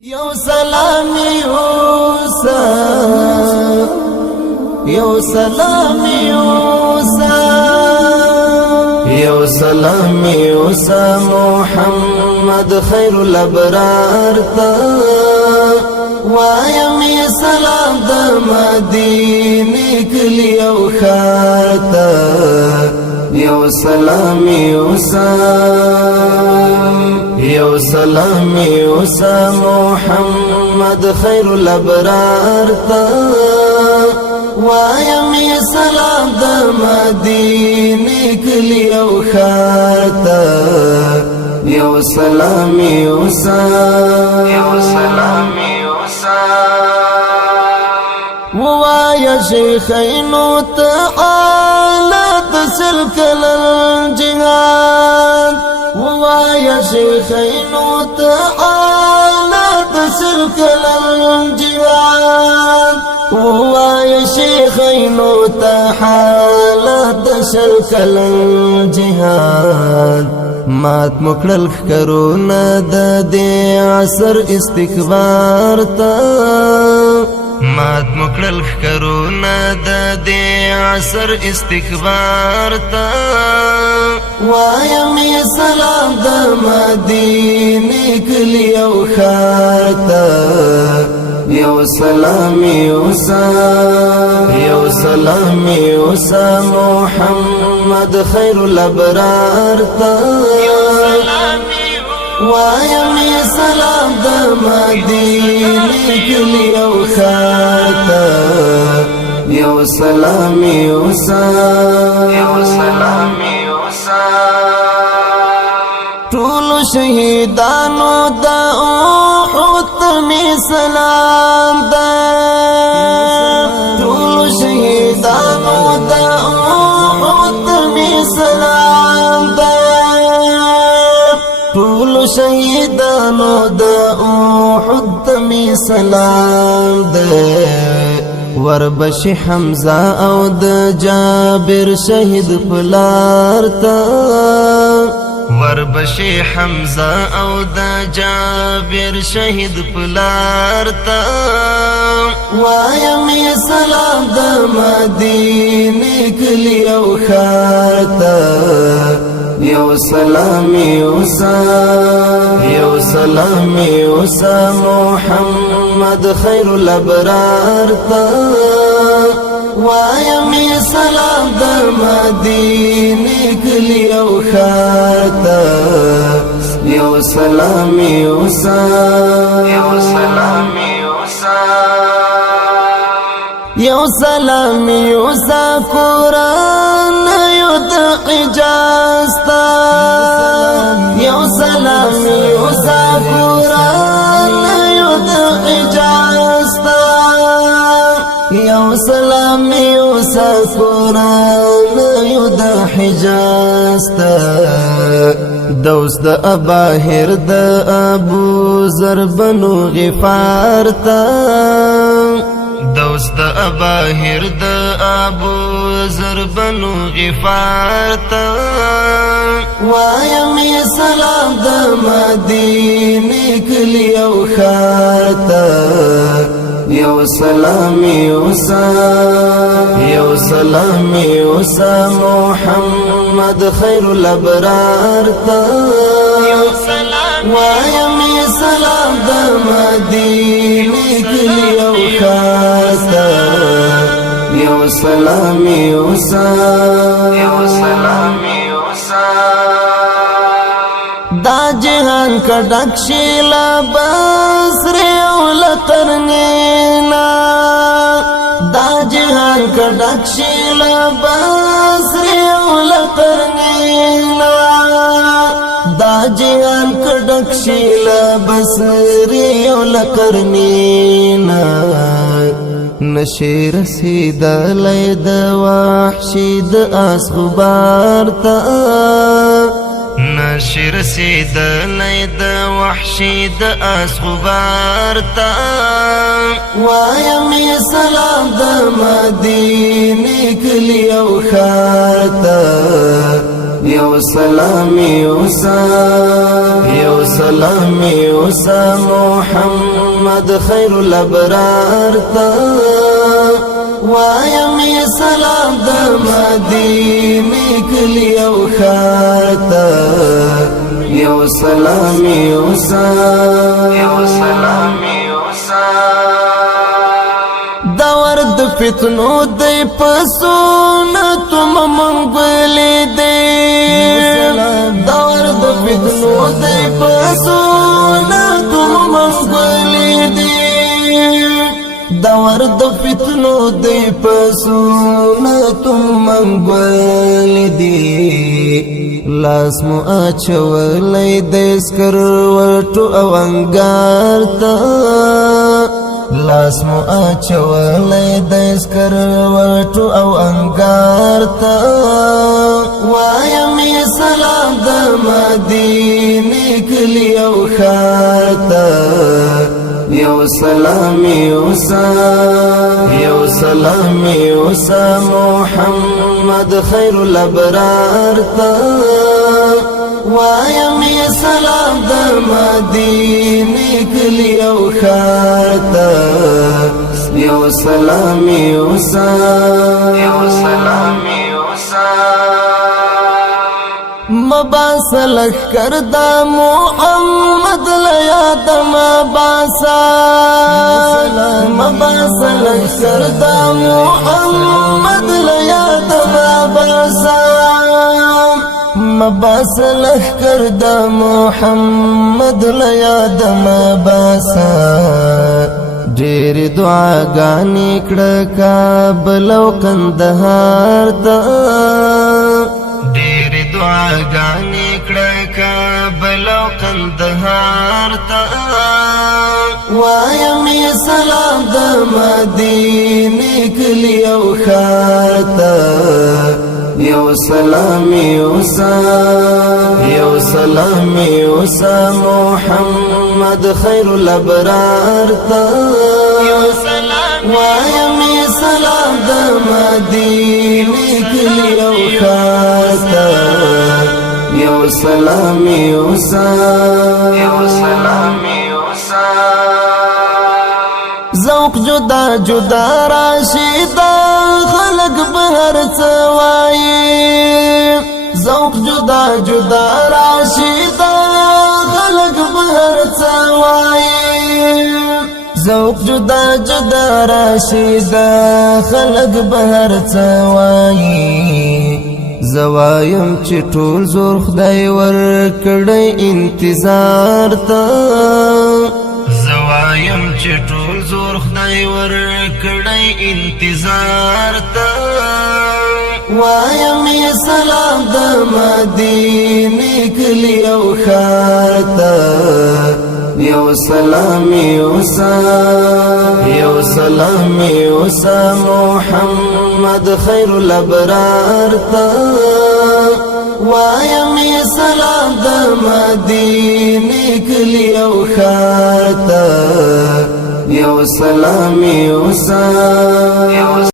یو سلام یوسا یو سلام یوسا یو سلام یوسا محمد خیر الابرار تا وایم سلام د مدینه کلی او خار تا یو سلام یوسا یو سلام یوسا محمد خیر الابرار تا وایم سلام د مدینه کلی او خار تا یو سلام یوسا یو سلام یوسا وایا شیخینو تعالی تسلک للجهاد وایا شیخینو تعالی تسلک للجهاد وایا شیخینو تعالی تسلک للجهاد مات مکړل کرونا د دې عصر استکبار تا مات مکړل کرونا د دې عصر استکبار تا وایم سلام د مدینه کلی او خار تا یو سلام یوسا یو سلام یوسا محمد خیر الابرار تا وایم سلام د مدینه کلی او خار تا یو سلام یوسا یو سلام یوسا ټول شهیدانو د احد می سلام ده ټول شهیدانو د احد می سلام ده ټول شهیدانو د احد می سلام ده وربشي حمزه او د جابر شهید پلار تا وربشي حمزه او د جابر شهید پلار تا وایم سلام د مدینه کلی او خار تا یو سلام یوسا یو سلام یوسا محمد خیر الابرار تا وایم سلام د مدینه کلی او خار تا یو سلام یوسا یو سلام یوسا یو سلام یوسا قرآن یو د حجاز تا یو سلام یوسا قرآن یو د حجاز تا یو سلام یوسا قرآن یو د حجاز تا دوست د اباهر د ابو ذر بنو غفار تا دوست د اباهر د ابو ذر بنو غفار تا وایم سلام د مدینه کلی او خار تا یو سلام یوسا یو سلام یوسا محمد خیر الابرار تا وایم سلام د مدینه کلی او خار تا یو سلام یوسا یو سلام یوسا دا جهان کا ډکشیلا بسر او لقرنینا دا جهان کا ډکشیلا بسر او لقرنینا دا جهان کا ډکشیلا بسر او لقرنینا نشیر سید لید وحشی د اسغبار تا نشیر سید لید وحشی د اسغبار تا وایم سلام د مدینه کلی او خار تا یو سلام یوسا محمد محمد خیر الابرار تا وایم سلام د مدینه کلی او ښار ته یو سلام دا ورد فتنو دی پسونتو ممنگولی دی دا ورد فتنو دی پسونتو ممنگولی دی دا ورد فتنو دی پسونتو ممنگولی دی لاس مو اچولی دی سکروټو او انگار تا لاس مو اچولی دی سکروټو او انگار تا وایم سلام د مدینه کلی او ښار ته یو سلام یوسا محمد خیر الابرار تا وایم سلام د مدینه کلی او ښار ته یو سلام یوسا مباس لخکر دا محمد لیاد مباسا مباس لخکر دا محمد لیاد مباسا مباس لخکر دا محمد لیاد مباسا ډېر دعاګانې کړه کابل او کندهار ته دعاګانې کړه کابل او کندهار ته وایم سلام د مدینه کلی او ښار ته یو سلام یوسا محمد خیر الابرار ته وایم سلام د مدینه کلی او ښار ته یو سلام یوسا ذوق جدا جدا راشي دا خلق بهر څه وایي ذوق جدا جدا راشي دا خلق بهر څه وایي ذوق جدا جدا راشي دا خلق بهر څه وایي زوایم چې ټول زور خدای ورکړی انتظار ته زوایم چې ټول زور خدای ورکړی انتظار ته وایم سلام د مدینه کلی او ښار ته یو سلام یوسا محمد خیر الابرار تا وایم سلام د مدینه کلی او ښار ته یو سلام